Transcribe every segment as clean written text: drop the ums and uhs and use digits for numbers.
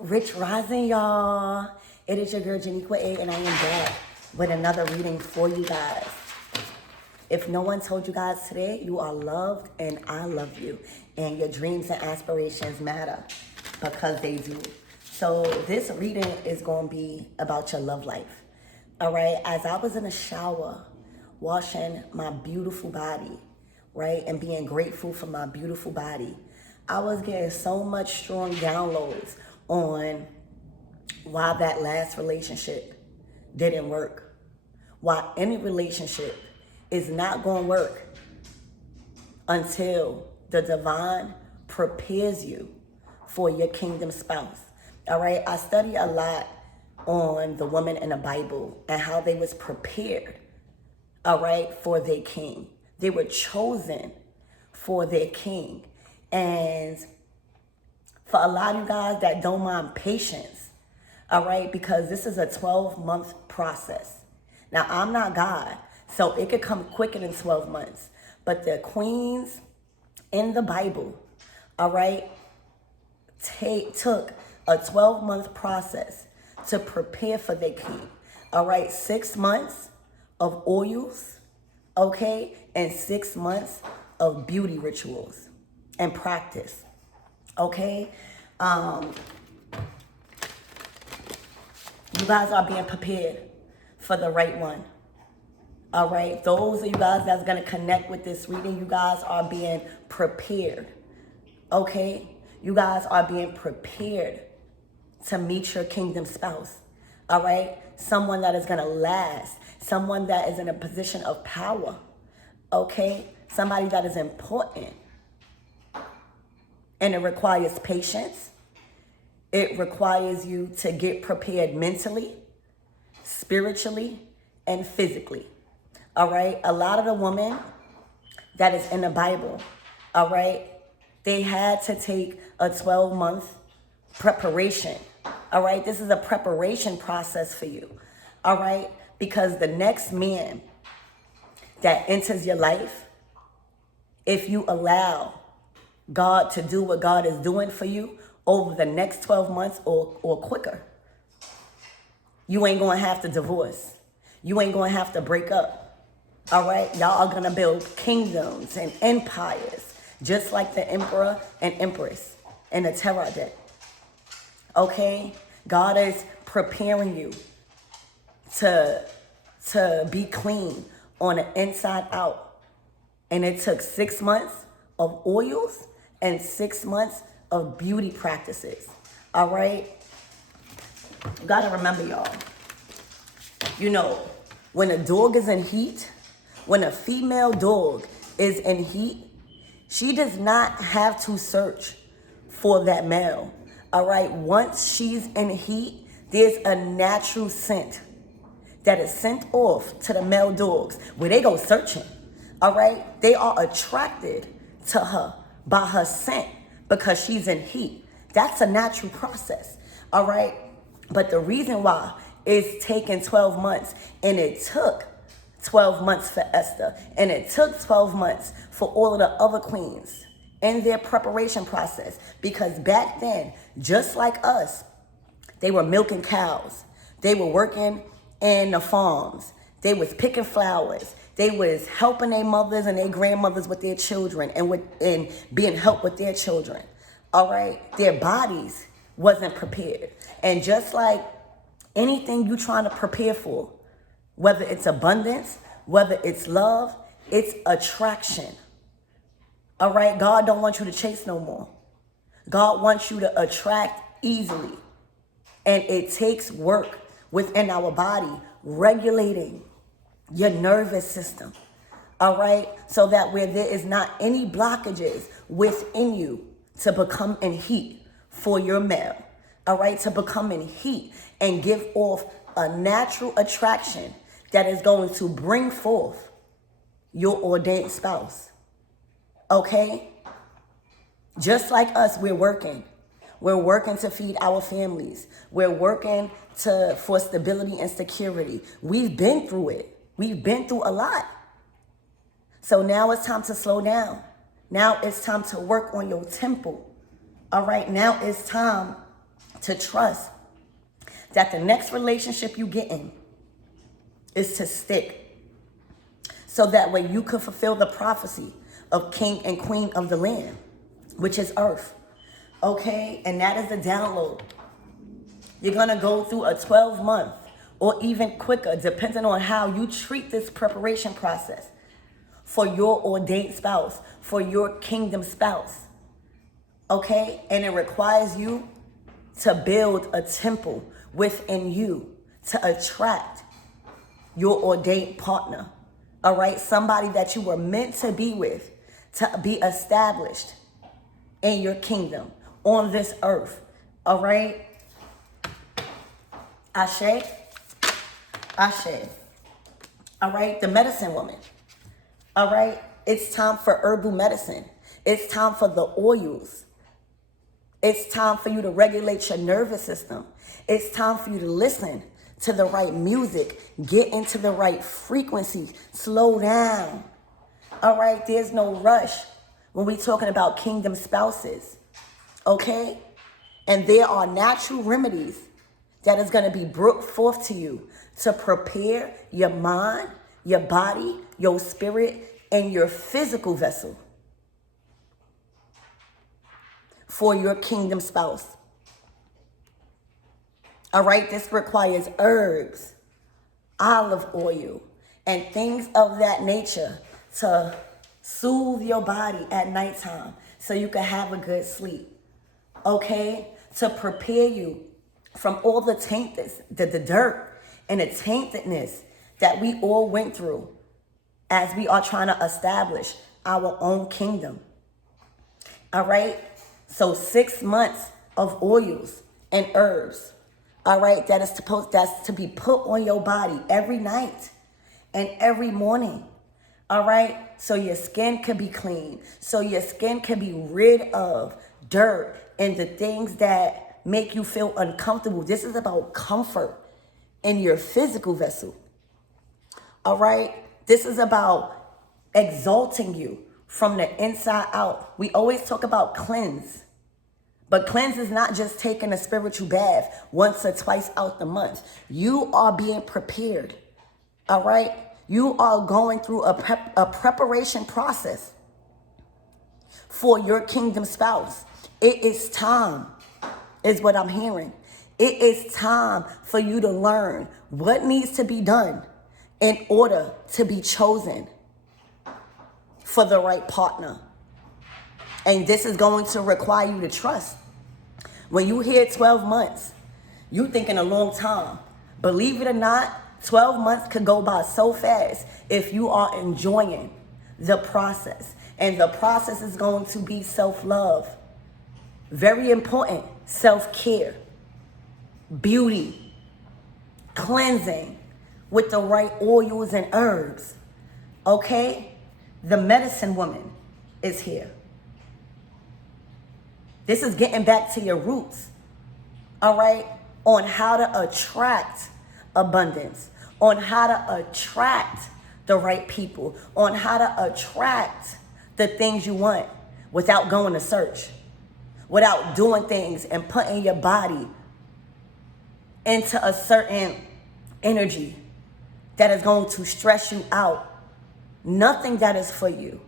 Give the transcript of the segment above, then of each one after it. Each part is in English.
Rich Rising, y'all. It is your girl, Janiqua A, and I am back with another reading for you guys. If no one told you guys today, you are loved and I love you. And your dreams and aspirations matter because they do. So this reading is going to be about your love life. All right? As I was in the shower, washing my beautiful body, right? And being grateful for my beautiful body, I was getting so much strong downloads on why that last relationship didn't work. Why any relationship is not going to work until the divine prepares you for your kingdom spouse. All right, I study a lot on the women in the Bible and how they was prepared, all right, for their king. They were chosen for their king. And for a lot of you guys that don't mind patience, all right, because this is a 12-month process. Now, I'm not God, so it could come quicker than 12 months. But the queens in the Bible, all right, took a 12-month process to prepare for their king. All right, 6 months of oils, okay, and 6 months of beauty rituals and practice. Okay, you guys are being prepared for the right one. All right, those of you guys that's gonna connect with this reading, you guys are being prepared. Okay, you guys are being prepared to meet your kingdom spouse. All right, someone that is gonna last, someone that is in a position of power. Okay, somebody that is important. And it requires patience. It requires you to get prepared mentally, spiritually, and physically. All right. A lot of the women that is in the Bible, all right, they had to take a 12-month preparation. All right. This is a preparation process for you. All right. Because the next man that enters your life, if you allow God to do what God is doing for you over the next 12 months or quicker, you ain't going to have to divorce. You ain't going to have to break up. All right? Y'all are going to build kingdoms and empires, just like the emperor and empress in the tarot deck. Okay? God is preparing you to be clean on the inside out. And it took 6 months of oils and 6 months of beauty practices. All right? You gotta remember, y'all. You know, when a dog is in heat, when a female dog is in heat, she does not have to search for that male. All right? Once she's in heat, there's a natural scent that is sent off to the male dogs where they go searching. All right? They are attracted to her by her scent because she's in heat. That's a natural process. All right? But the reason why it's taken 12 months, and it took 12 months for Esther, and it took 12 months for all of the other queens in their preparation process, because back then, just like us, they were milking cows. They were working in the farms. They was picking flowers. They was helping their mothers and their grandmothers with their children and being helped with their children. All right? Their bodies wasn't prepared. And just like anything you trying to prepare for, whether it's abundance, whether it's love, it's attraction. All right? God don't want you to chase no more. God wants you to attract easily. And it takes work within our body, regulating your nervous system, all right? So that where there is not any blockages within you to become in heat for your male, all right? To become in heat and give off a natural attraction that is going to bring forth your ordained spouse, okay? Just like us, we're working. We're working to feed our families. We're working for stability and security. We've been through it. We've been through a lot. So now it's time to slow down. Now it's time to work on your temple. All right, now it's time to trust that the next relationship you get in is to stick. So that way you could fulfill the prophecy of king and queen of the land, which is earth. Okay? And that is the download. You're going to go through a 12-month or even quicker, depending on how you treat this preparation process for your ordained spouse, for your kingdom spouse. Okay? And it requires you to build a temple within you to attract your ordained partner. All right? Somebody that you were meant to be with, to be established in your kingdom on this earth. All right? Ashe. Ashe. All right? The medicine woman. All right? It's time for herbal medicine. It's time for the oils. It's time for you to regulate your nervous system. It's time for you to listen to the right music. Get into the right frequency. Slow down. All right? There's no rush when we're talking about kingdom spouses. Okay? And there are natural remedies that is going to be brought forth to you to prepare your mind, your body, your spirit, and your physical vessel for your kingdom spouse. All right, this requires herbs, olive oil, and things of that nature to soothe your body at nighttime so you can have a good sleep. Okay, to prepare you from all the the dirt and the taintedness that we all went through as we are trying to establish our own kingdom. All right, so 6 months of oils and herbs. All right, that's to be put on your body every night and every morning. All right, so your skin can be clean, so your skin can be rid of dirt and the things that make you feel uncomfortable. This is about comfort in your physical vessel. All right, this is about exalting you from the inside out. We always talk about cleanse. But cleanse is not just taking a spiritual bath once or twice out the month. You are being prepared, all right? You are going through a preparation process for your kingdom spouse. It is time, is what I'm hearing. It is time for you to learn what needs to be done in order to be chosen for the right partner. And this is going to require you to trust. When you hear 12 months, you thinking a long time. Believe it or not, 12 months could go by so fast if you are enjoying the process. And the process is going to be self-love. Very important, self-care, beauty, cleansing with the right oils and herbs. Okay? The medicine woman is here. This is getting back to your roots, all right, on how to attract abundance, on how to attract the right people, on how to attract the things you want without going to search, without doing things and putting your body into a certain energy that is going to stress you out. Nothing that is for you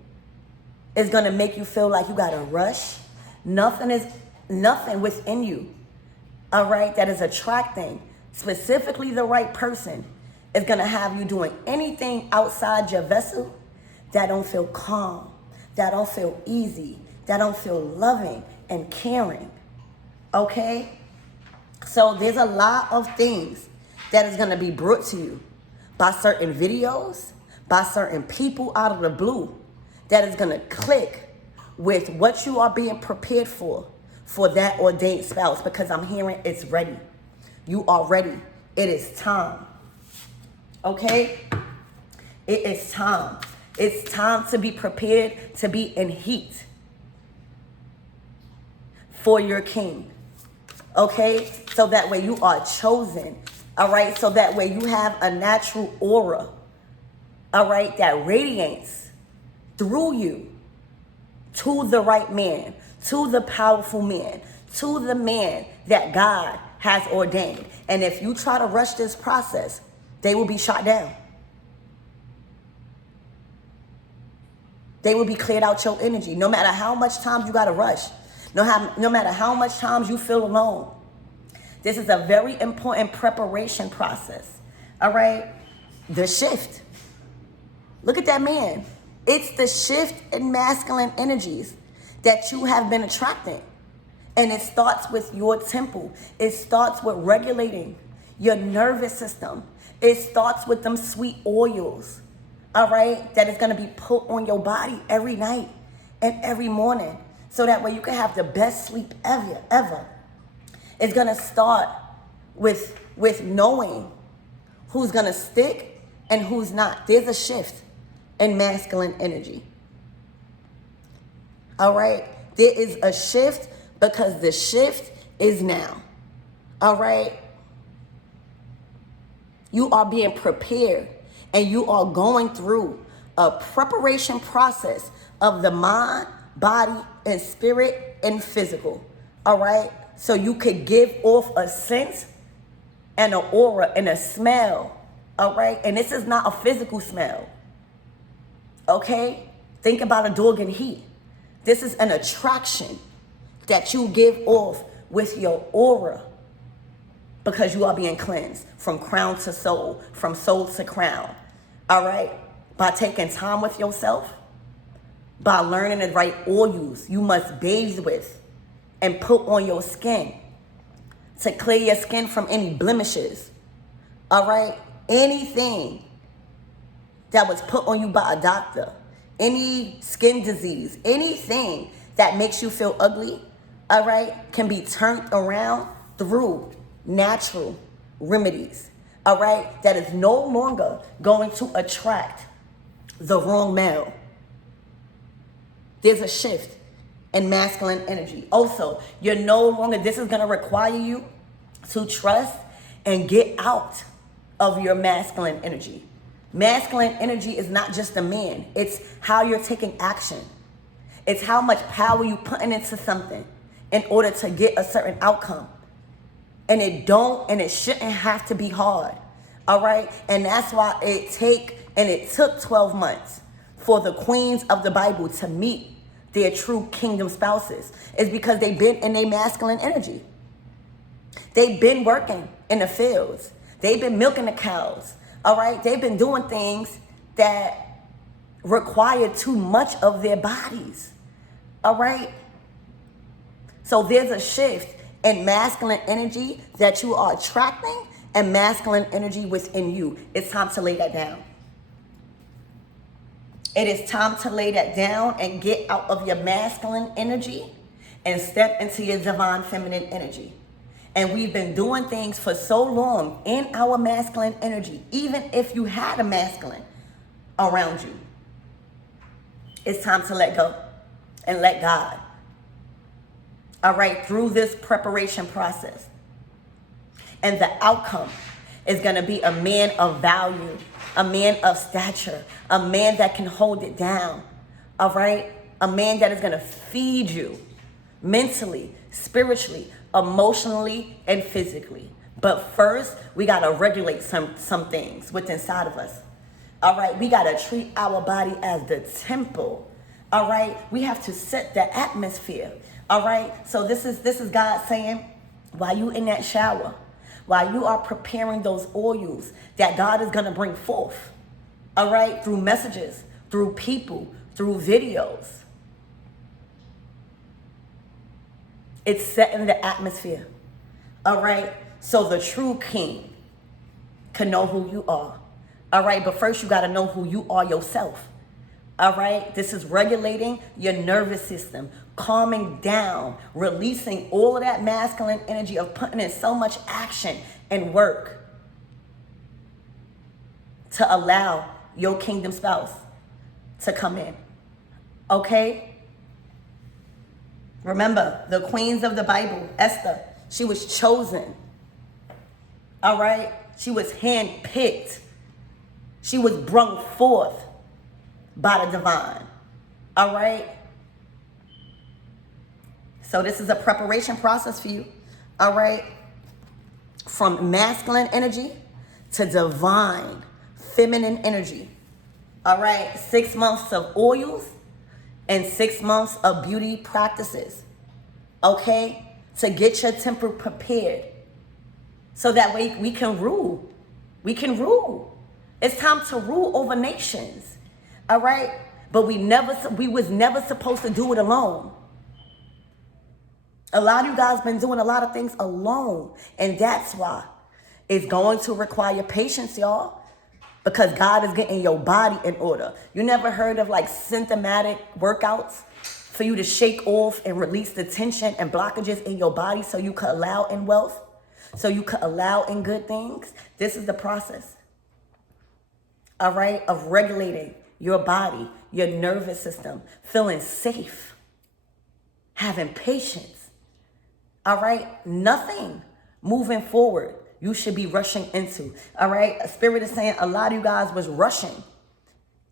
is going to make you feel like you got to rush. Nothing within you, all right, that is attracting specifically the right person is going to have you doing anything outside your vessel that don't feel calm, that don't feel easy, that don't feel loving and caring, okay? So there's a lot of things that is going to be brought to you by certain videos, by certain people out of the blue that is going to click with what you are being prepared for that ordained spouse, because I'm hearing it's ready. You are ready. It is time. Okay? It is time. It's time to be prepared to be in heat for your king. Okay? So that way you are chosen. All right? So that way you have a natural aura. All right? That radiates through you to the right man, to the powerful man, to the man that God has ordained. And if you try to rush this process, they will be shot down. They will be cleared out your energy. No matter how much time you got to rush, no matter how much time you feel alone. This is a very important preparation process. All right? The shift. Look at that man. It's the shift in masculine energies that you have been attracting. And it starts with your temple. It starts with regulating your nervous system. It starts with them sweet oils, all right, that is going to be put on your body every night and every morning, so that way you can have the best sleep ever. It's going to start with knowing who's going to stick and who's not. There's a shift in masculine energy. All right? There is a shift because the shift is now. All right? You are being prepared and you are going through a preparation process of the mind, body, and spirit and physical. All right? So you could give off a scent and an aura and a smell. All right? And this is not a physical smell. Okay? Think about a dog in heat. This is an attraction that you give off with your aura, because you are being cleansed from crown to soul, from soul to crown. All right? By taking time with yourself, by learning the right oils you must bathe with and put on your skin to clear your skin from any blemishes. All right? Anything that was put on you by a doctor, any skin disease, anything that makes you feel ugly, all right, can be turned around through natural remedies, all right, that is no longer going to attract the wrong male. There's a shift in masculine energy. Also, you're no longer, this is going to require you to trust and get out of your masculine energy. Masculine energy is not just a man. It's how you're taking action. It's how much power you're putting into something in order to get a certain outcome. And it shouldn't have to be hard. All right? And that's why it took 12 months for the queens of the Bible to meet their true kingdom spouses. It's because they've been in their masculine energy. They've been working in the fields. They've been milking the cows. All right? They've been doing things that require too much of their bodies. All right? So there's a shift in masculine energy that you are attracting and masculine energy within you. It's time to lay that down. It is time to lay that down and get out of your masculine energy and step into your divine feminine energy. And we've been doing things for so long in our masculine energy, even if you had a masculine around you. It's time to let go and let God. All right, through this preparation process. And the outcome is going to be a man of value, a man of stature, a man that can hold it down. All right, a man that is going to feed you mentally, spiritually, emotionally, and physically. But first, we got to regulate some things within inside of us. All right, we got to treat our body as the temple. All right, we have to set the atmosphere. All right, so this is God saying, while you in that shower, while you are preparing those oils that God is going to bring forth, all right, through messages, through people, through videos, it's setting the atmosphere, all right, so the true king can know who you are, all right, but first you got to know who you are yourself. All right, this is regulating your nervous system, calming down, releasing all of that masculine energy of putting in so much action and work to allow your kingdom spouse to come in. Okay? Remember, the queens of the Bible, Esther, she was chosen. All right? She was handpicked. She was brung forth by the divine. All right? So this is a preparation process for you, all right? From masculine energy to divine feminine energy, all right? 6 months of oils and 6 months of beauty practices, okay? To get your temper prepared so that way we can rule. We can rule. It's time to rule over nations, all right? But we was never supposed to do it alone. A lot of you guys been doing a lot of things alone, and that's why it's going to require patience, y'all, because God is getting your body in order. You never heard of like symptomatic workouts for you to shake off and release the tension and blockages in your body so you could allow in wealth, so you could allow in good things? This is the process, all right, of regulating your body, your nervous system, feeling safe, having patience. All right, nothing moving forward you should be rushing into. All right, Spirit is saying a lot of you guys was rushing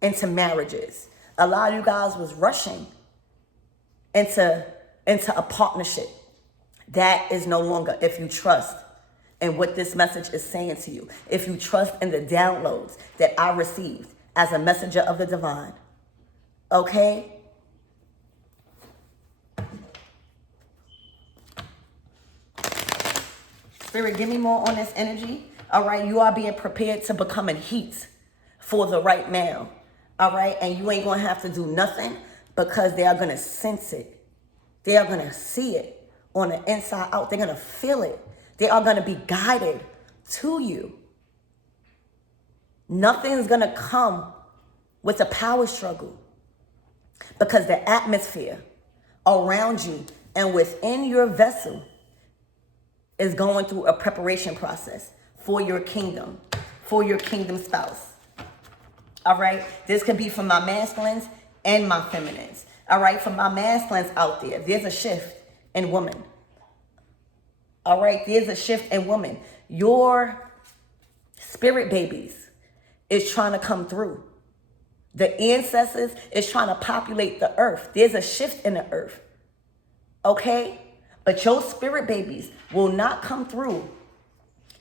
into marriages. A lot of you guys was rushing into a partnership. That is no longer, if you trust in what this message is saying to you, if you trust in the downloads that I received as a messenger of the divine. Okay? Spirit, give me more on this energy. All right, you are being prepared to become in heat for the right male. All right, and you ain't going to have to do nothing because they are going to sense it. They are going to see it on the inside out. They're going to feel it. They are going to be guided to you. Nothing's going to come with a power struggle because the atmosphere around you and within your vessel is going through a preparation process for your kingdom spouse. All right, this could be for my masculines and my feminines. All right, for my masculines out there, there's a shift in women. All right, there's a shift in women. Your spirit babies is trying to come through. The ancestors is trying to populate the earth. There's a shift in the earth. Okay? But your spirit babies will not come through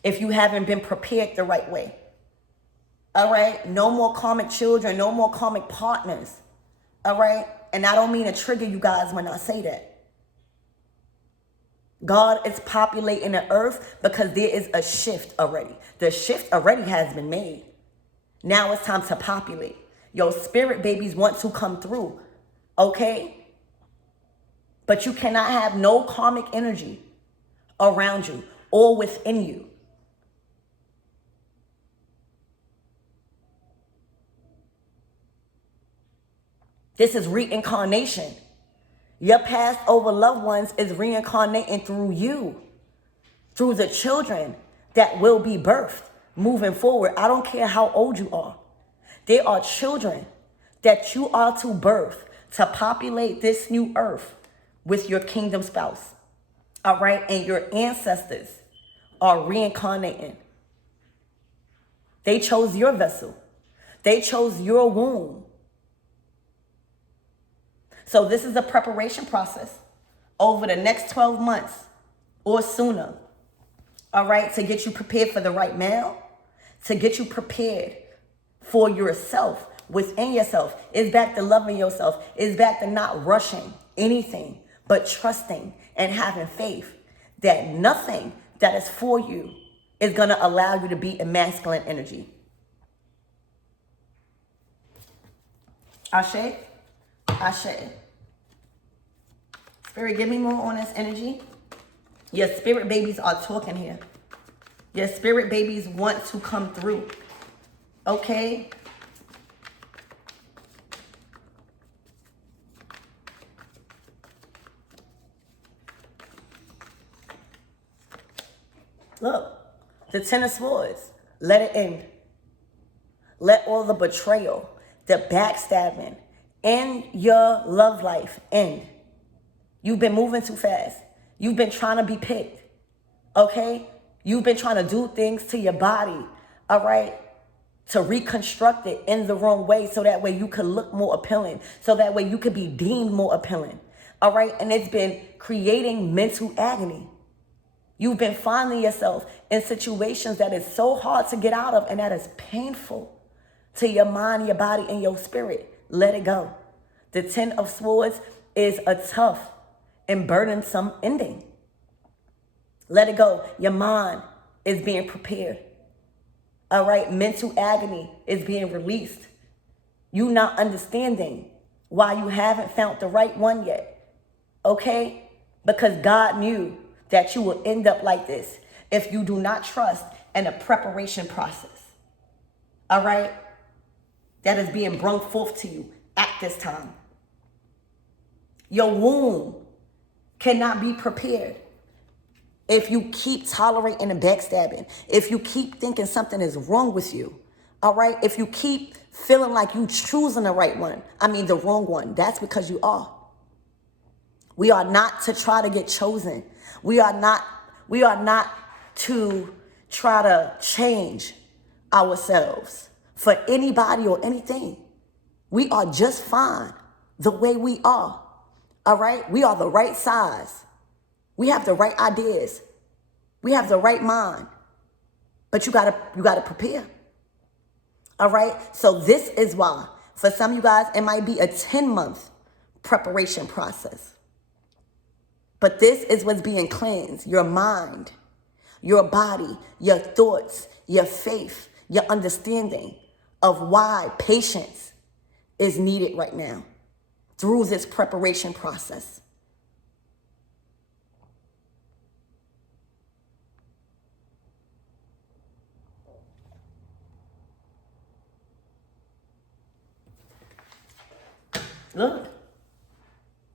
if you haven't been prepared the right way. All right? No more karmic children, no more karmic partners. All right? And I don't mean to trigger you guys when I say that. God is populating the earth because there is a shift already. The shift already has been made. Now it's time to populate. Your spirit babies want to come through. Okay? But you cannot have no karmic energy around you or within you. This is reincarnation. Your passed over loved ones is reincarnating through you, through the children that will be birthed moving forward. I don't care how old you are. They are children that you are to birth to populate this new earth with your kingdom spouse. All right? And your ancestors are reincarnating. They chose your vessel. They chose your womb. So this is a preparation process over the next 12 months or sooner. All right? To get you prepared for the right male, to get you prepared for yourself, within yourself. It's back to loving yourself. It's back to not rushing anything, but trusting and having faith that nothing that is for you is going to allow you to be in masculine energy. Ashe? Ashe. Spirit, give me more on this energy. Your spirit babies are talking here. Your spirit babies want to come through. Okay? Look, the Ten of Swords, let it end. Let all the betrayal, the backstabbing in your love life end. You've been moving too fast. You've been trying to be picked, okay? You've been trying to do things to your body, all right, to reconstruct it in the wrong way so that way you could look more appealing, so that way you could be deemed more appealing, All right. And it's been creating mental agony. You've been finding yourself in situations that is so hard to get out of, and that is painful to your mind, your body, and your spirit. Let it go. The 10 of Swords is a tough and burdensome ending. Let it go. Your mind is being prepared. All right. Mental agony is being released. You not understanding why you haven't found the right one yet. Okay? Because God knew that you will end up like this if you do not trust in a preparation process. All right? That is being brought forth to you at this time. Your womb cannot be prepared if you keep tolerating and backstabbing, if you keep thinking something is wrong with you. All right? If you keep feeling like you choosing the right one, the wrong one, that's because you are. We are not to try to get chosen. We are not to try to change ourselves for anybody or anything. We are just fine the way we are. All right? We are the right size. We have the right ideas. We have the right mind. But you gotta prepare. All right? So this is why, for some of you guys, it might be a 10-month preparation process. But this is what's being cleansed. Your mind, your body, your thoughts, your faith, your understanding of why patience is needed right now through this preparation process. Look,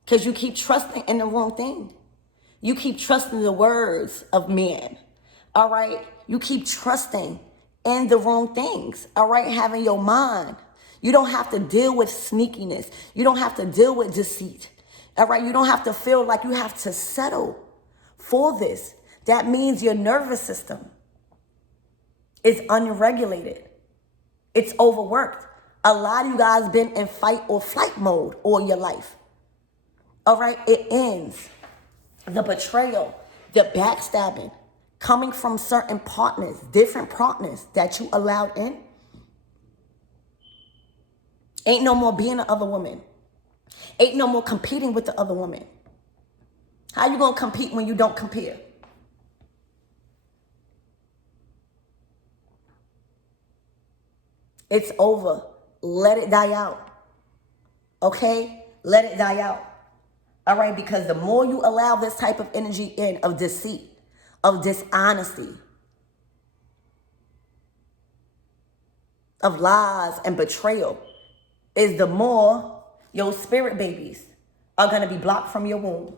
because you keep trusting in the wrong thing. You keep trusting the words of men. All right? You keep trusting in the wrong things. All right? Having your mind. You don't have to deal with sneakiness. You don't have to deal with deceit. All right? You don't have to feel like you have to settle for this. That means your nervous system is unregulated. It's overworked. A lot of you guys been in fight or flight mode all your life. All right? It ends. The betrayal, the backstabbing, coming from certain partners, different partners that you allowed in. Ain't no more being the other woman. Ain't no more competing with the other woman. How you gonna compete when you don't compare? It's over. Let it die out. Okay? Let it die out. All right? Because the more you allow this type of energy in, of deceit, of dishonesty, of lies and betrayal, is the more your spirit babies are going to be blocked from your womb.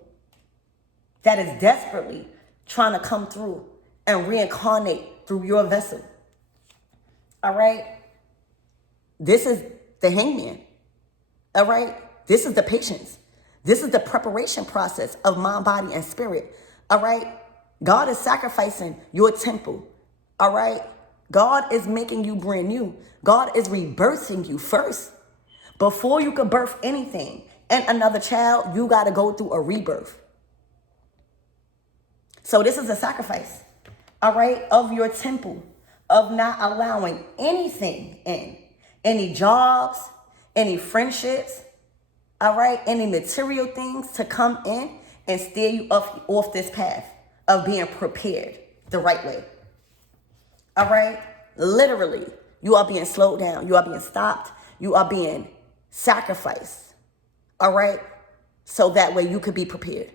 That is desperately trying to come through and reincarnate through your vessel. All right? This is the hangman. All right? This is the patience. This is the preparation process of mind, body, and spirit. All right? God is sacrificing your temple. All right? God is making you brand new. God is rebirthing you first. Before you can birth anything and another child, you got to go through a rebirth. So this is a sacrifice, all right, of your temple, of not allowing anything in. Any jobs, any friendships, all right, any material things to come in and steer you off this path of being prepared the right way. All right? Literally, you are being slowed down. You are being stopped. You are being sacrificed. All right? So that way you could be prepared.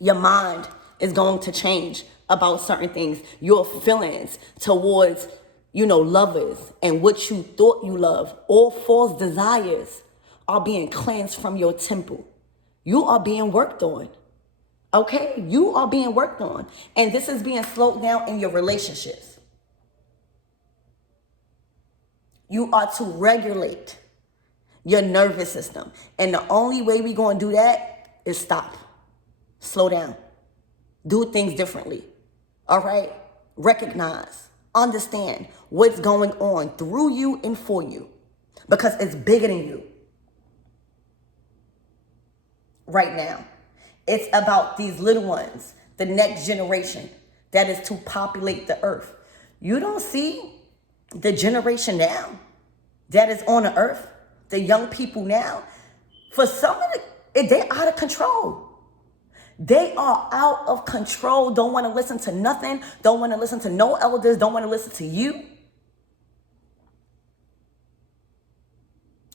Your mind is going to change about certain things. Your feelings towards, lovers and what you thought you loved, all false desires are being cleansed from your temple. You are being worked on. Okay? You are being worked on. And this is being slowed down in your relationships. You are to regulate your nervous system. And the only way we're going to do that is stop. Slow down. Do things differently. All right? Recognize. Understand what's going on through you and for you. Because it's bigger than you. right now. It's about these little ones, the next generation that is to populate the earth. You don't see the generation now that is on the earth, the young people now. For some of it, they're out of control. They are out of control, don't want to listen to nothing, don't want to listen to no elders, don't want to listen to you.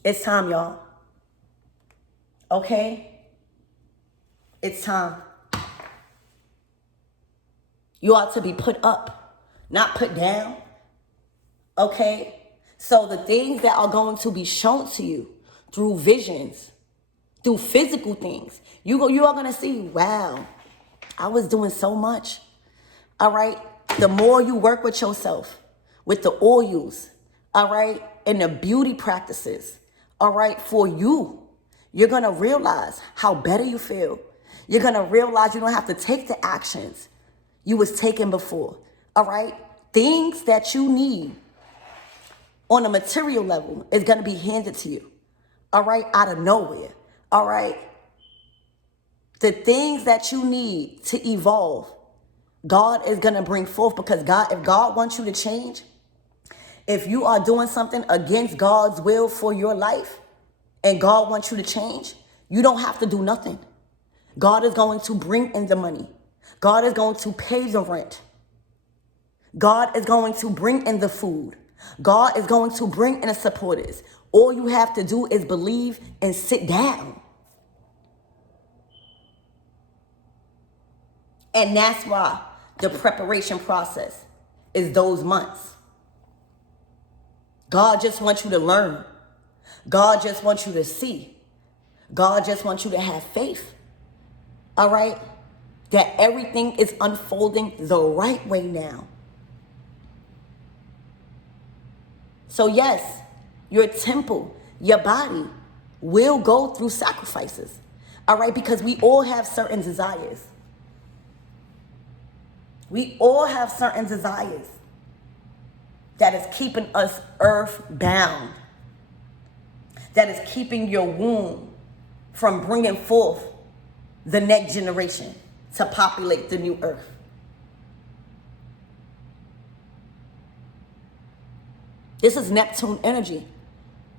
It's time, y'all. Okay? It's time. You ought to be put up, not put down. Okay? So the things that are going to be shown to you through visions, through physical things, you are going to see, wow, I was doing so much. All right? The more you work with yourself, with the oils, all right, and the beauty practices, all right, for you, you're going to realize how better you feel. You're going to realize you don't have to take the actions you was taking before. All right? Things that you need on a material level is going to be handed to you. All right? Out of nowhere. All right? The things that you need to evolve, God is going to bring forth, because if God wants you to change, if you are doing something against God's will for your life and God wants you to change, you don't have to do nothing. God is going to bring in the money. God is going to pay the rent. God is going to bring in the food. God is going to bring in the supporters. All you have to do is believe and sit down. And that's why the preparation process is those months. God just wants you to learn. God just wants you to see. God just wants you to have faith. All right? That everything is unfolding the right way now. So yes, your temple, your body will go through sacrifices. All right? Because we all have certain desires. We all have certain desires that is keeping us earthbound. That is keeping your womb from bringing forth the next generation to populate the new earth. This is Neptune energy.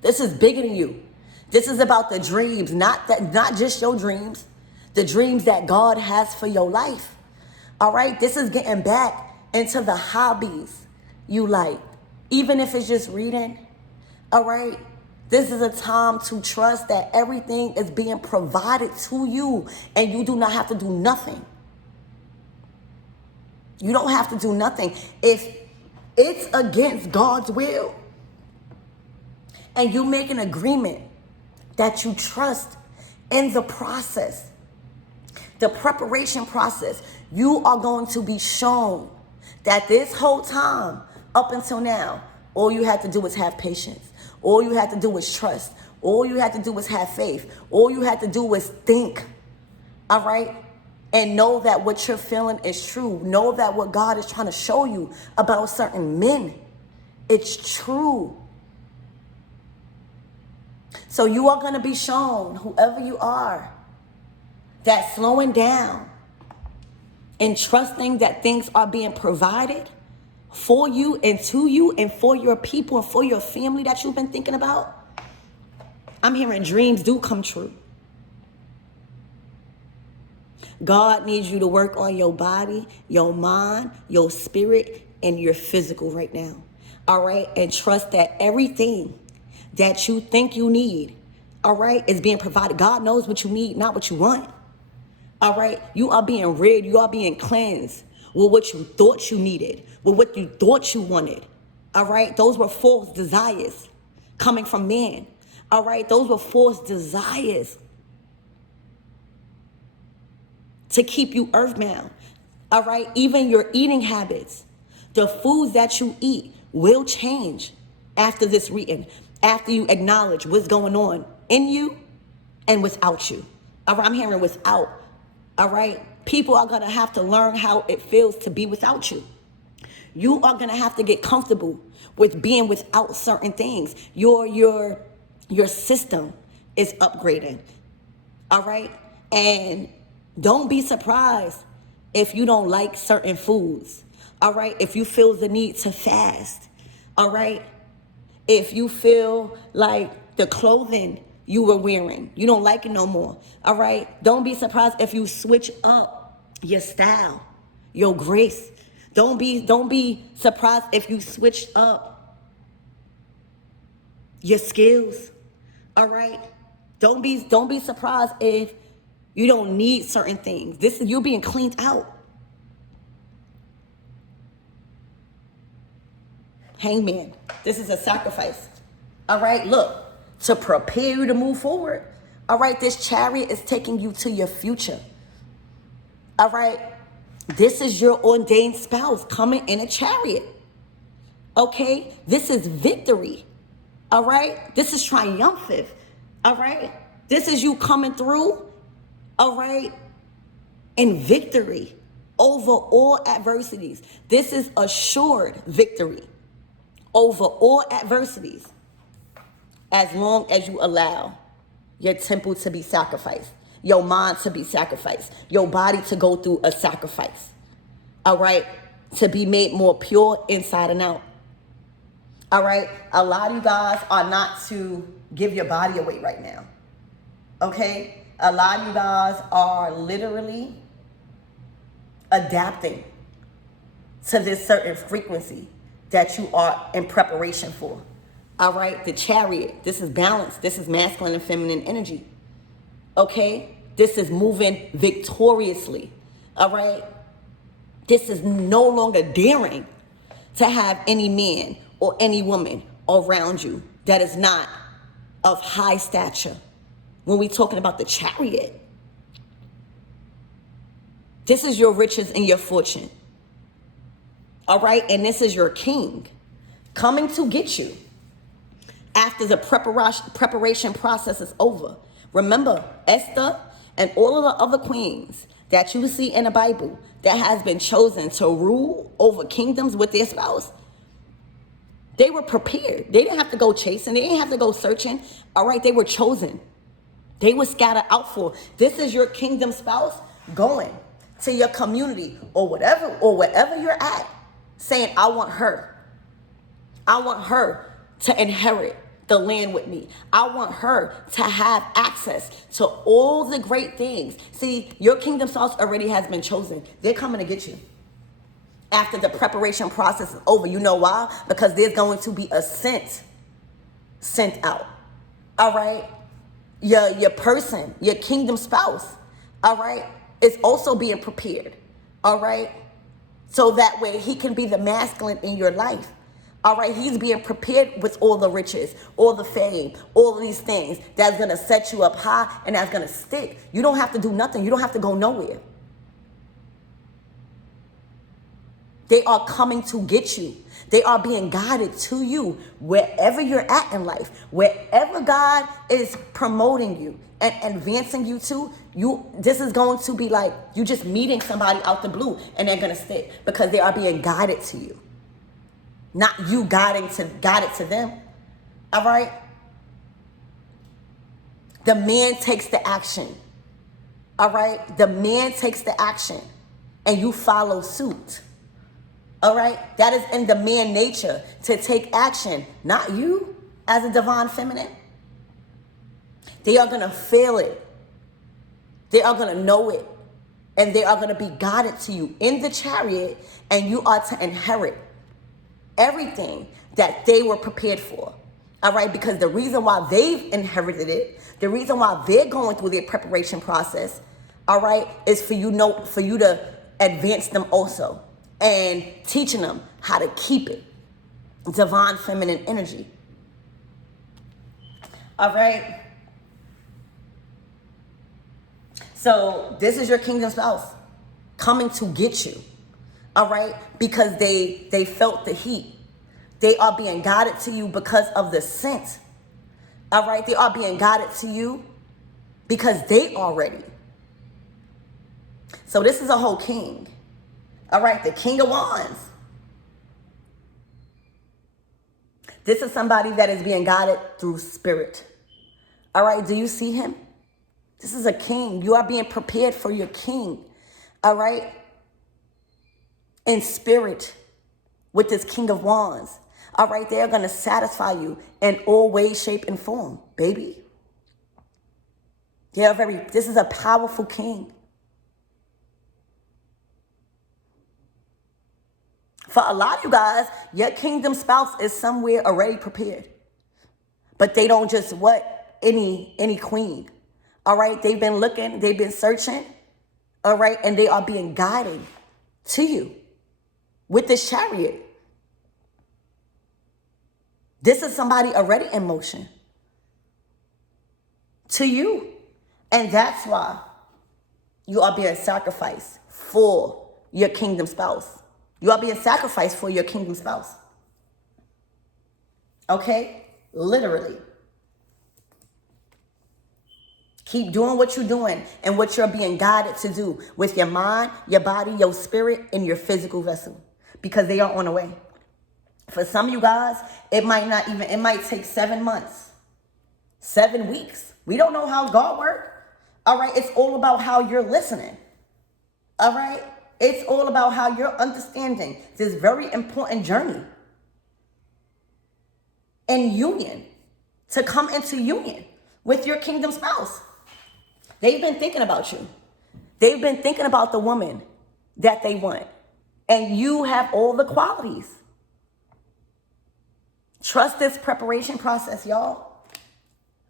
This is bigger than you. This is about the dreams, not just your dreams, the dreams that God has for your life. All right? This is getting back into the hobbies you like, even if it's just reading. All right? This is a time to trust that everything is being provided to you and you do not have to do nothing. You don't have to do nothing. If it's against God's will and you make an agreement that you trust in the process, the preparation process, you are going to be shown that this whole time up until now, all you had to do was have patience. All you had to do was trust. All you had to do was have faith. All you had to do was think. All right? And know that what you're feeling is true. Know that what God is trying to show you about certain men, it's true. So you are going to be shown, whoever you are, that slowing down and trusting that things are being provided for you and to you and for your people and for your family that you've been thinking about. I'm hearing dreams do come true. God needs you to work on your body, your mind, your spirit, and your physical right now. All right? And trust that everything that you think you need, all right, is being provided. God knows what you need, not what you want. All right? You are being rid. You are being cleansed with what you thought you needed, with what you thought you wanted. All right? Those were false desires coming from man. All right? Those were false desires to keep you earthbound. All right? Even your eating habits, the foods that you eat will change after this reading, after you acknowledge what's going on in you and without you. All right? I'm hearing without. All right? People are going to have to learn how it feels to be without you. You are going to have to get comfortable with being without certain things. Your system is upgrading. All right? And don't be surprised if you don't like certain foods. All right. If you feel the need to fast. All right. If you feel like the clothing you were wearing, you don't like it no more. All right. Don't be surprised if you switch up your style, your grace. Don't be surprised if you switch up your skills. All right. Don't be surprised if you don't need certain things. This is you being cleaned out. Hangman. This is a sacrifice. All right. Look, to prepare you to move forward. All right. This chariot is taking you to your future. All right. This is your ordained spouse coming in a chariot. Okay. This is victory. All right. This is triumphant. All right. This is you coming through. All right. In victory over all adversities. This is assured victory over all adversities. As long as you allow your temple to be sacrificed, your mind to be sacrificed, your body to go through a sacrifice. All right. To be made more pure inside and out. All right. A lot of you guys are not to give your body away right now. Okay. A lot of you guys are literally adapting to this certain frequency that you are in preparation for. All right. The chariot. This is balance. This is masculine and feminine energy. Okay. This is moving victoriously. All right. This is no longer daring to have any man or any woman around you that is not of high stature. When we're talking about the chariot, this is your riches and your fortune. All right. And this is your king coming to get you after the preparation process is over. Remember, Esther and all of the other queens that you see in the Bible that has been chosen to rule over kingdoms with their spouse, they were prepared. They didn't have to go chasing. They didn't have to go searching. All right. They were chosen. They were scattered out for. This is your kingdom spouse going to your community or whatever, or wherever you're at, saying, I want her. I want her to inherit the land with me. I want her to have access to all the great things. See, your kingdom spouse already has been chosen. They're coming to get you after the preparation process is over. You know why? Because there's going to be a scent sent out. All right. Your person, your kingdom spouse, all right, is also being prepared, all right? So that way he can be the masculine in your life, all right? He's being prepared with all the riches, all the fame, all of these things that's going to set you up high and that's going to stick. You don't have to do nothing. You don't have to go nowhere. They are coming to get you. They are being guided to you wherever you're at in life. Wherever God is promoting you and advancing you to, this is going to be like you just meeting somebody out the blue and they're going to stick because they are being guided to you. Not you guided to them. All right? The man takes the action. All right? The man takes the action and you follow suit. All right, that is in the man nature to take action, not you as a divine feminine. They are going to feel it. They are going to know it. And they are going to be guided to you in the chariot. And you are to inherit everything that they were prepared for. All right, because the reason why they've inherited it, the reason why they're going through their preparation process, all right, is for you to advance them also. And teaching them how to keep it. Divine feminine energy. All right. So this is your kingdom spouse coming to get you. All right. Because they felt the heat. They are being guided to you because of the scent. All right. They are being guided to you because they are ready. So this is a whole king. All right, the King of Wands. This is somebody that is being guided through spirit. All right, do you see him? This is a king. You are being prepared for your king. All right? In spirit with this King of Wands. All right? They are going to satisfy you in all ways, shape, and form, baby. This is a powerful king. For a lot of you guys, your kingdom spouse is somewhere already prepared. But they don't just any queen. All right? They've been looking, they've been searching. All right? And they are being guided to you with this Chariot. This is somebody already in motion to you. And that's why you are being sacrificed for your kingdom spouse. You are being sacrificed for your kingdom spouse. Okay? Literally. Keep doing what you're doing and what you're being guided to do with your mind, your body, your spirit, and your physical vessel. Because they are on the way. For some of you guys, it might take 7 months, 7 weeks. We don't know how God works. All right, it's all about how you're listening. All right, it's all about how you're understanding this very important journey and union, to come into union with your kingdom spouse. They've been thinking about you. They've been thinking about the woman that they want. And you have all the qualities. Trust this preparation process, y'all.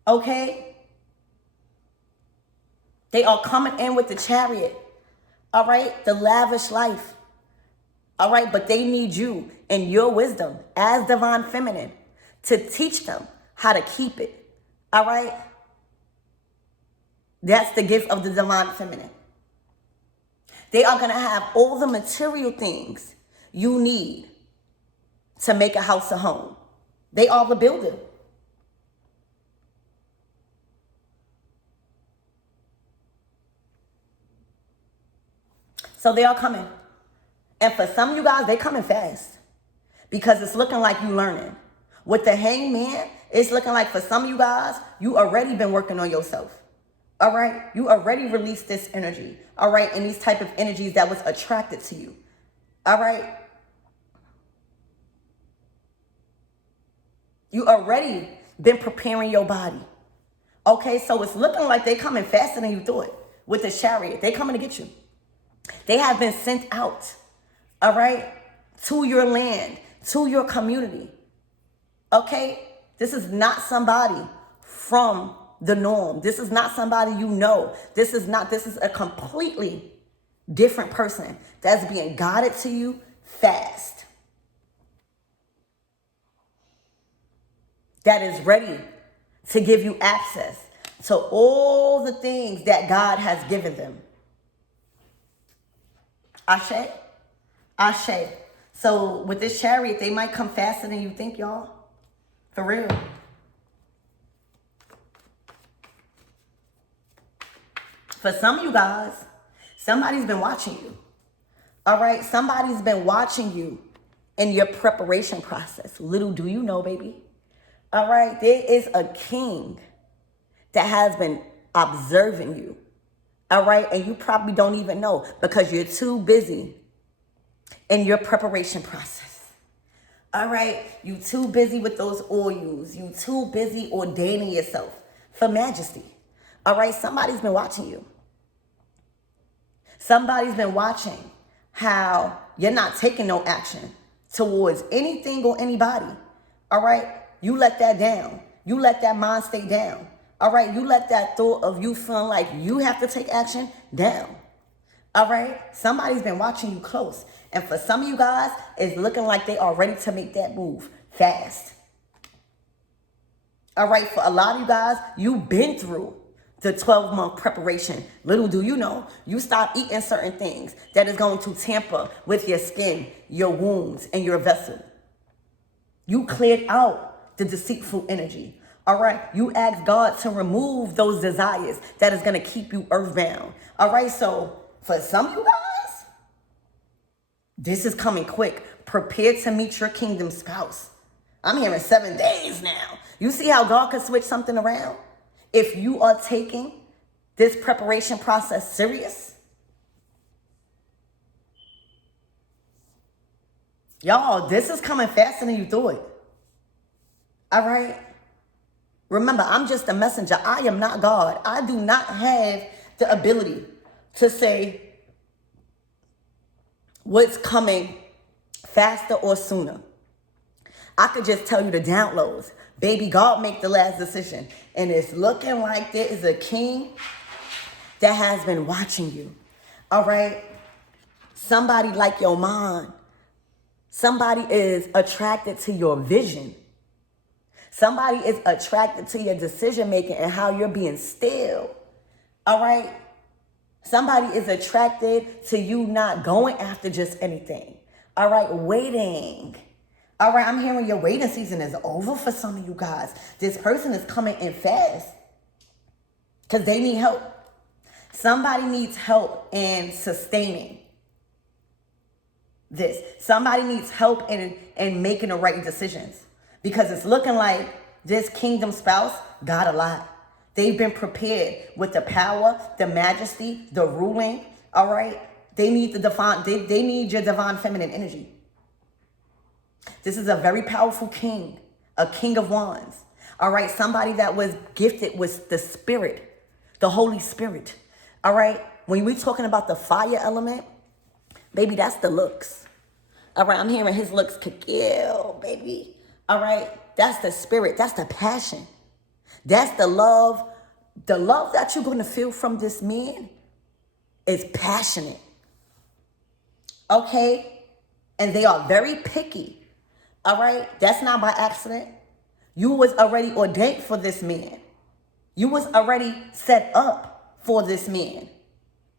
Okay? They are coming in with the Chariot. All right? The lavish life. All right? But they need you and your wisdom as divine feminine to teach them how to keep it. All right? That's the gift of the divine feminine. They are going to have all the material things you need to make a house a home. They are the builder. So they are coming. And for some of you guys, they're coming fast. Because it's looking like you learning. With the hangman, it's looking like for some of you guys, you already been working on yourself. All right? You already released this energy. All right? And these type of energies that was attracted to you. All right? You already been preparing your body. Okay? So it's looking like they coming faster than you thought with the Chariot. They coming to get you. They have been sent out. All right? To your land. To your community. Okay? This is not somebody from the norm. This is not somebody you know. This is a completely different person that's being guided to you fast. That is ready to give you access to all the things that God has given them. Ashe? Ashe. So with this Chariot, they might come faster than you think, y'all. For real. For some of you guys, somebody's been watching you. All right? Somebody's been watching you in your preparation process. Little do you know, baby. All right? There is a king that has been observing you. All right? And you probably don't even know because you're too busy in your preparation process. All right? You too busy with those oils. You too busy ordaining yourself for majesty. All right? Somebody's been watching you. Somebody's been watching how you're not taking no action towards anything or anybody. All right? You let that down. You let that mind state down. All right? You let that thought of you feeling like you have to take action down. All right? Somebody's been watching you close. And for some of you guys, it's looking like they are ready to make that move fast. All right? For a lot of you guys, you've been through the 12-month preparation. Little do you know, you stop eating certain things that is going to tamper with your skin, your wounds, and your vessel. You cleared out the deceitful energy. All right? You ask God to remove those desires that is going to keep you earthbound. All right? So for some of you guys, this is coming quick. Prepare to meet your kingdom spouse. I'm hearing 7 days now. You see how God can switch something around? If you are taking this preparation process serious? Y'all, this is coming faster than you thought. All right? Remember, I'm just a messenger. I am not God. I do not have the ability to say what's coming faster or sooner. I could just tell you the downloads. Baby, God make the last decision. And it's looking like there is a king that has been watching you. All right? Somebody like your mom. Somebody is attracted to your vision. Somebody is attracted to your decision making and how you're being still. All right? Somebody is attracted to you not going after just anything. All right? Waiting. All right? I'm hearing your waiting season is over for some of you guys. This person is coming in fast because they need help. Somebody needs help in sustaining this. Somebody needs help in making the right decisions, because it's looking like this kingdom spouse got a lot. They've been prepared with the power, the majesty, the ruling. All right. They need they need your divine feminine energy. This is a very powerful king, a king of wands. All right. Somebody that was gifted with the spirit, the Holy Spirit. All right. When we're talking about the fire element, baby, that's the looks. All right, I'm hearing his looks could kill, baby. All right, that's the spirit. That's the passion. That's the love. The love that you're going to feel from this man is passionate. Okay? And they are very picky. All right? That's not by accident. You was already ordained for this man. You was already set up for this man.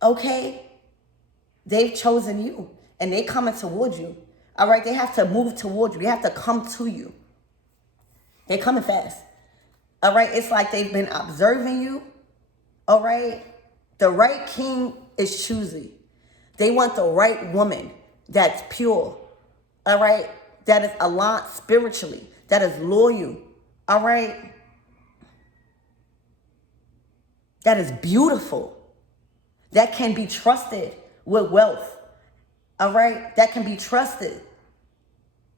Okay? They've chosen you. And they coming towards you. All right, they have to move towards you. They have to come to you. They're coming fast. All right, it's like they've been observing you. All right, the right king is choosy. They want the right woman that's pure. All right, that is aligned spiritually, that is loyal. All right, that is beautiful, that can be trusted with wealth. All right, that can be trusted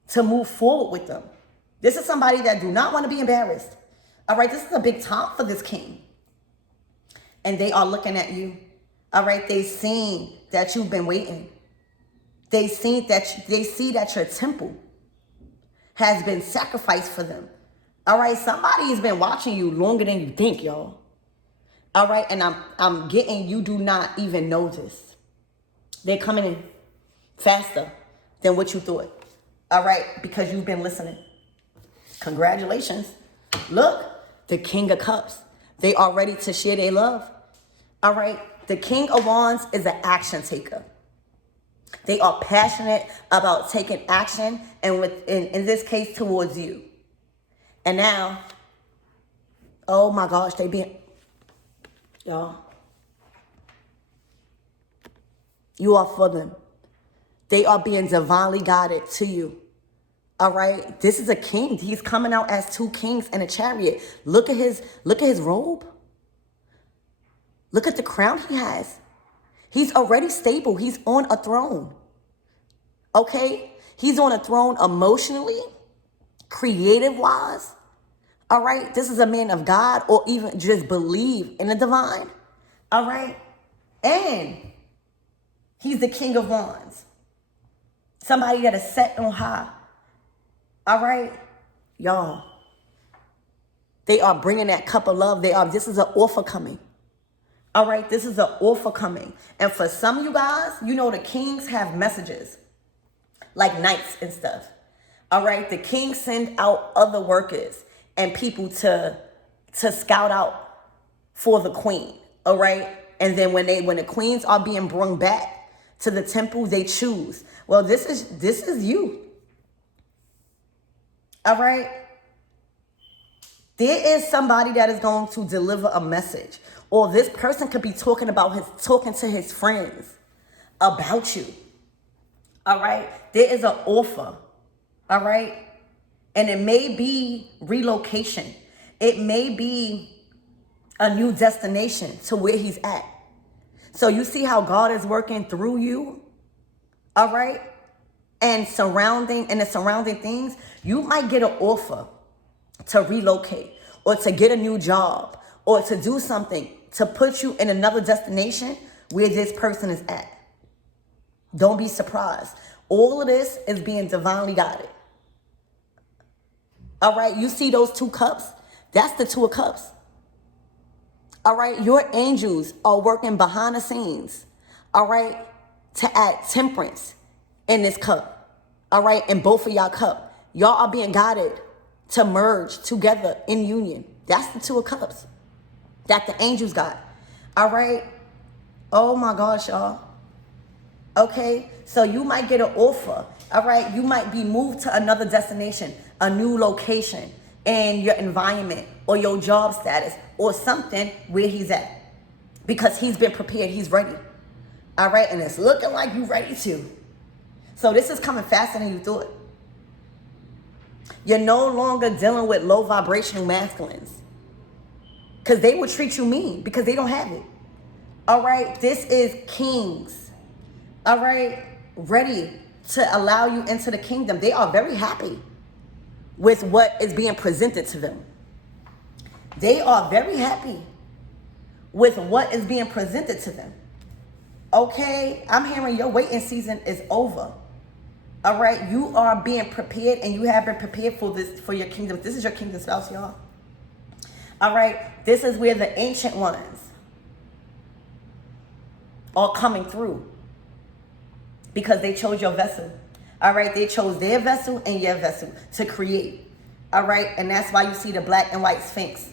to move forward with them. This is somebody that do not want to be embarrassed. All right, this is a big time for this king. And they are looking at you. All right, they've seen that you've been waiting. They see that your temple has been sacrificed for them. All right, somebody has been watching you longer than you think, y'all. All right, and I'm getting you do not even know this. They're coming in faster than what you thought. All right, because you've been listening. Congratulations. Look, the King of Cups. They are ready to share their love. All right, the King of Wands is an action taker. They are passionate about taking action, and in this case, towards you. And now, oh my gosh, y'all. You are for them. They are being divinely guided to you. All right. This is a king. He's coming out as two kings in a chariot. Look at his robe. Look at the crown he has. He's already stable. He's on a throne. Okay. He's on a throne emotionally, creative wise. All right. This is a man of God, or even just believe in the divine. All right. And he's the King of Wands. Somebody that is set on high. All right, y'all. They are bringing that cup of love. This is an offer coming. All right, this is an offer coming. And for some of you guys, you know the kings have messages, like knights and stuff. All right, the kings send out other workers and people to scout out for the queen. All right, and then when the queens are being brought back to the temple, they choose. Well, this is you. All right. There is somebody that is going to deliver a message, or this person could be talking to his friends about you. All right. There is an offer. All right. And it may be relocation. It may be a new destination to where he's at. So you see how God is working through you, all right? And the surrounding things, you might get an offer to relocate or to get a new job or to do something to put you in another destination where this person is at. Don't be surprised. All of this is being divinely guided. All right, you see those 2 cups? That's the 2 of cups. All right, your angels are working behind the scenes, all right, to add temperance in this cup, all right, in both of y'all cup. Y'all are being guided to merge together in union. That's the 2 of cups that the angels got, all right? Oh my gosh, y'all. Okay, so you might get an offer, all right? You might be moved to another destination, a new location in your environment or your job status or something where he's at because he's been prepared, he's ready, all right? And it's looking like you're ready to. So this is coming faster than you thought. You're no longer dealing with low vibrational masculines because they will treat you mean because they don't have it, all right? This is kings, all right, ready to allow you into the kingdom. They are very happy with what is being presented to them. They are very happy with what is being presented to them. Okay, I'm hearing your waiting season is over. All right, you are being prepared and you have been prepared for this, for your kingdom. This is your kingdom spouse, y'all. All right, this is where the ancient ones are coming through because they chose your vessel. All right, they chose their vessel and your vessel to create. All right, and that's why you see the black and white sphinx.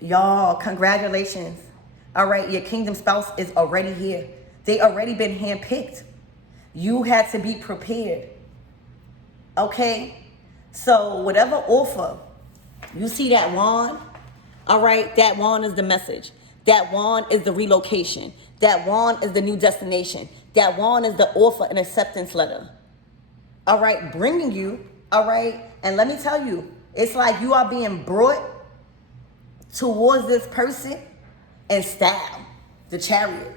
Y'all, congratulations. All right, your kingdom spouse is already here. They already been handpicked. You had to be prepared. Okay, so whatever offer, you see that wand. All right, that wand is the message. That wand is the relocation. That wand is the new destination. That wand is the offer and acceptance letter. All right, bringing you, all right, and let me tell you, it's like you are being brought towards this person in style, the Chariot.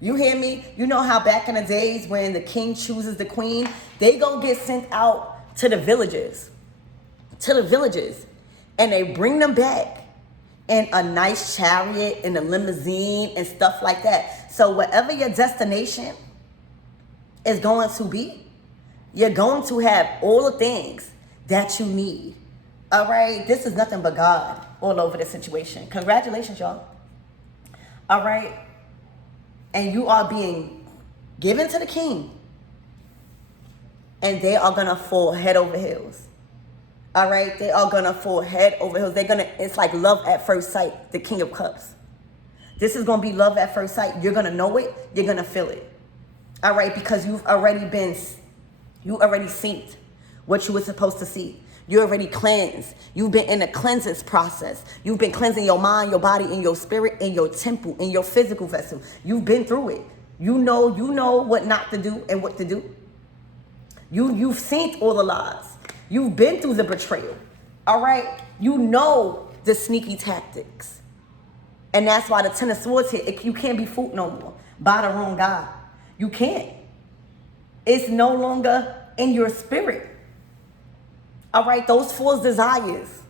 You hear me? You know how back in the days when the king chooses the queen, they go get sent out to the villages, and they bring them back in a nice chariot, in a limousine and stuff like that. So wherever your destination is going to be, you're going to have all the things that you need. All right, this is nothing but God all over the situation. Congratulations, y'all. All right, and you are being given to the king, and they are gonna fall head over heels. All right, they are gonna fall head over heels. It's like love at first sight, the King of Cups. This is gonna be love at first sight. You're gonna know it, you're gonna feel it. All right, because you already seen what you were supposed to see. You already cleansed. You've been in a cleansing process. You've been cleansing your mind, your body, and your spirit, and your temple, and your physical vessel. You've been through it. You know what not to do and what to do. You've seen all the lies. You've been through the betrayal. All right? You know the sneaky tactics. And that's why the Ten of Swords here, you can't be fooled no more by the wrong guy. You can't. It's no longer in your spirit. All right, those false desires.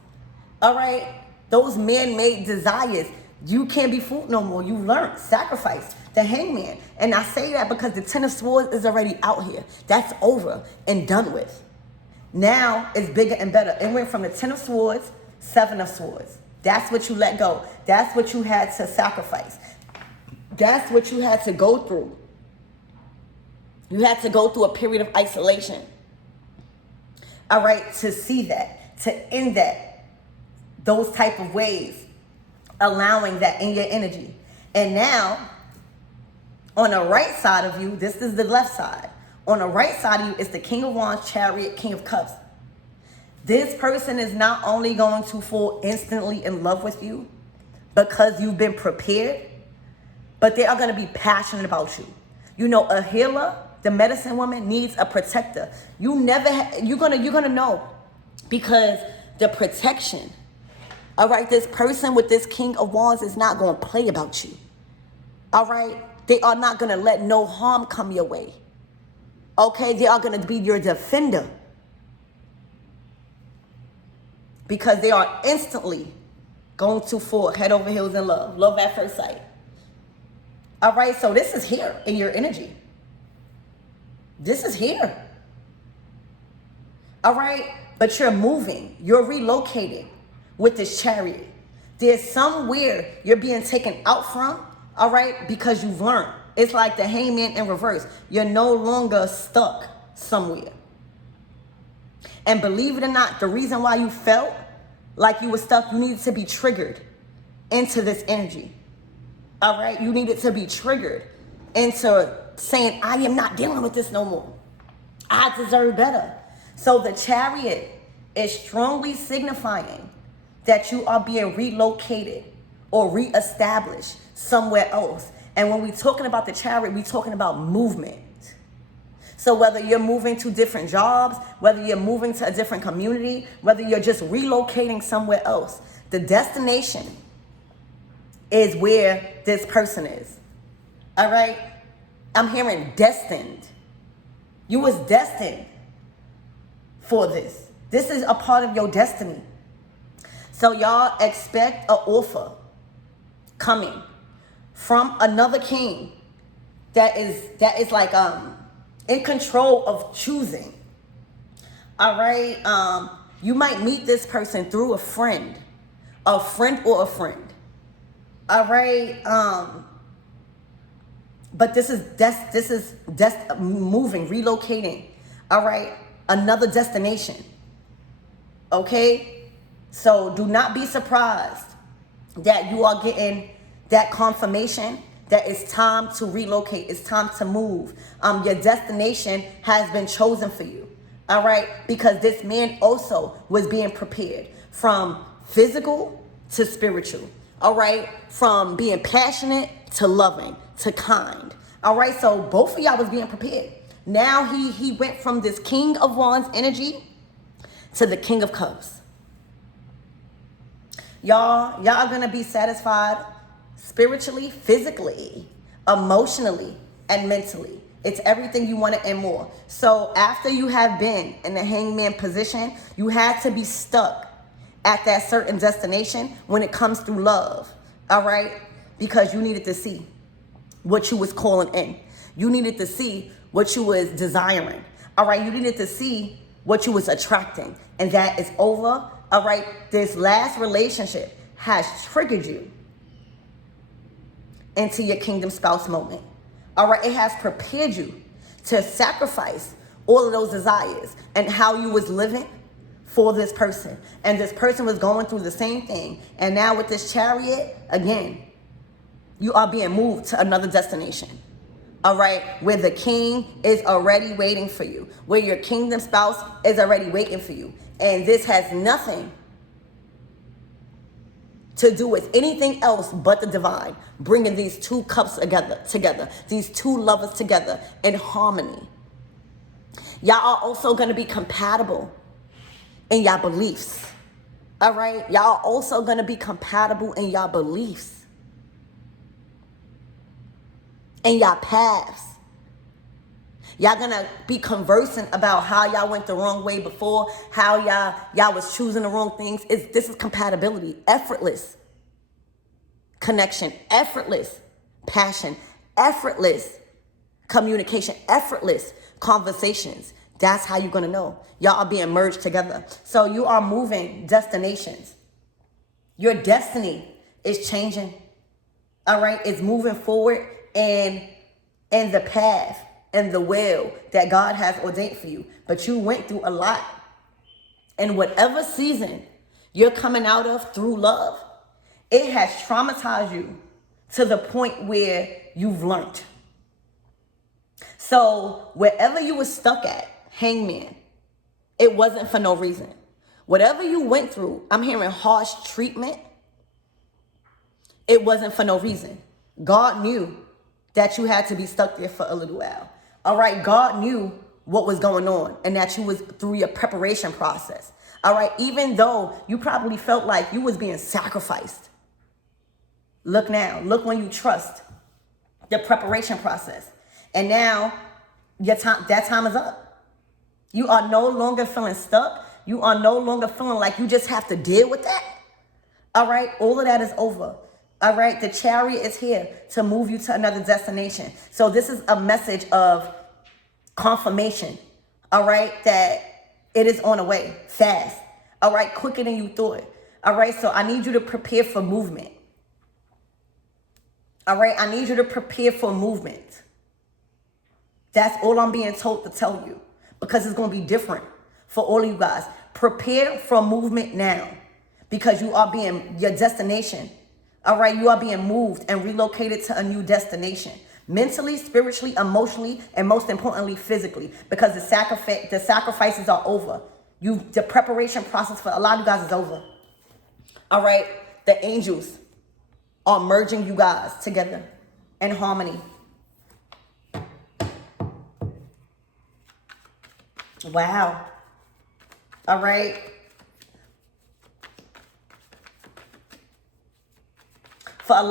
All right, those man-made desires. You can't be fooled no more. You learned sacrifice, the hangman. And I say that because the Ten of Swords is already out here. That's over and done with. Now it's bigger and better. It went from the Ten of Swords, Seven of Swords. That's what you let go. That's what you had to sacrifice. That's what you had to go through. You had to go through a period of isolation. All right, to see that, to end that, those type of ways, allowing that in your energy. And now, on the right side of you, this is the left side. On the right side of you is the King of Wands, Chariot, King of Cups. This person is not only going to fall instantly in love with you because you've been prepared, but they are going to be passionate about you. You know, a healer, the medicine woman, needs a protector. You're gonna know, because the protection, All right, this person with this King of Wands is not going to play about you. All right, they are not going to let no harm come your way. Okay, they are going to be your defender. Because they are instantly going to fall head over heels in love. Love at first sight. All right, so this is here in your energy. This is here. All right, but you're moving. You're relocating with this Chariot. There's somewhere you're being taken out from, all right, because you've learned. It's like the Hangman in reverse. You're no longer stuck somewhere. And believe it or not, the reason why you felt like you were stuck, you needed to be triggered into this energy. All right? You needed to be triggered into saying, I am not dealing with this no more. I deserve better. So the Chariot is strongly signifying that you are being relocated or reestablished somewhere else. And when we're talking about the Chariot, we're talking about movement. So whether you're moving to different jobs, whether you're moving to a different community, whether you're just relocating somewhere else, the destination is where this person is. All right? I'm hearing destined. You was destined for this. This is a part of your destiny. So y'all expect an offer coming from another king that is like in control of choosing. All right. You might meet this person through a friend or a friend. All right. But this is moving, relocating. All right. Another destination. Okay. So do not be surprised that you are getting that confirmation that it's time to relocate. It's time to move. Your destination has been chosen for you. All right. Because this man also was being prepared from physical to spiritual. All right. From being passionate to loving to kind. All right. So both of y'all was being prepared. Now he went from this King of Wands energy to the King of Cups. Y'all are going to be satisfied spiritually, physically, emotionally, and mentally. It's everything you wanted and more. So after you have been in the Hangman position, you had to be stuck at that certain destination when it comes through love. All right? Because you needed to see what you was calling in. You needed to see what you was desiring. All right? You needed to see what you was attracting. And that is over. All right? This last relationship has triggered you into your kingdom spouse moment. All right, it has prepared you to sacrifice all of those desires and how you was living for this person. And this person was going through the same thing. And now with this Chariot, again, you are being moved to another destination. All right, where the king is already waiting for you, where your kingdom spouse is already waiting for you. And this has nothing to do with anything else but the divine, bringing these two cups together, these two lovers together in harmony. Y'all are also going to be compatible in y'all beliefs. All right? Y'all are also going to be compatible in y'all beliefs, in y'all paths. Y'all gonna be conversing about how y'all went the wrong way before, how y'all was choosing the wrong things. This is compatibility, effortless connection, effortless passion, effortless communication, effortless conversations. That's how you're gonna know. Y'all are being merged together. So you are moving destinations. Your destiny is changing. All right, it's moving forward in the path and the will that God has ordained for you. But you went through a lot. And whatever season you're coming out of through love, it has traumatized you to the point where you've learned. So wherever you were stuck at, Hangman, it wasn't for no reason. Whatever you went through, I'm hearing harsh treatment, it wasn't for no reason. God knew that you had to be stuck there for a little while. All right, God knew what was going on and that you was through your preparation process. All right. Even though you probably felt like you was being sacrificed. Look now. Look when you trust the preparation process. And now that time is up. You are no longer feeling stuck. You are no longer feeling like you just have to deal with that. All right. All of that is over. All right. The Chariot is here to move you to another destination. So this is a message of confirmation. All right. That it is on the way fast. All right. Quicker than you thought. All right. So I need you to prepare for movement. All right. I need you to prepare for movement. That's all I'm being told to tell you, because it's going to be different for all of you guys. Prepare for movement now, because you are being your destination. All right. You are being moved and relocated to a new destination. Mentally, spiritually, emotionally, and most importantly, physically, because the sacrifices are over. The preparation process for a lot of you guys is over. All right. The angels are merging you guys together in harmony. Wow. All right.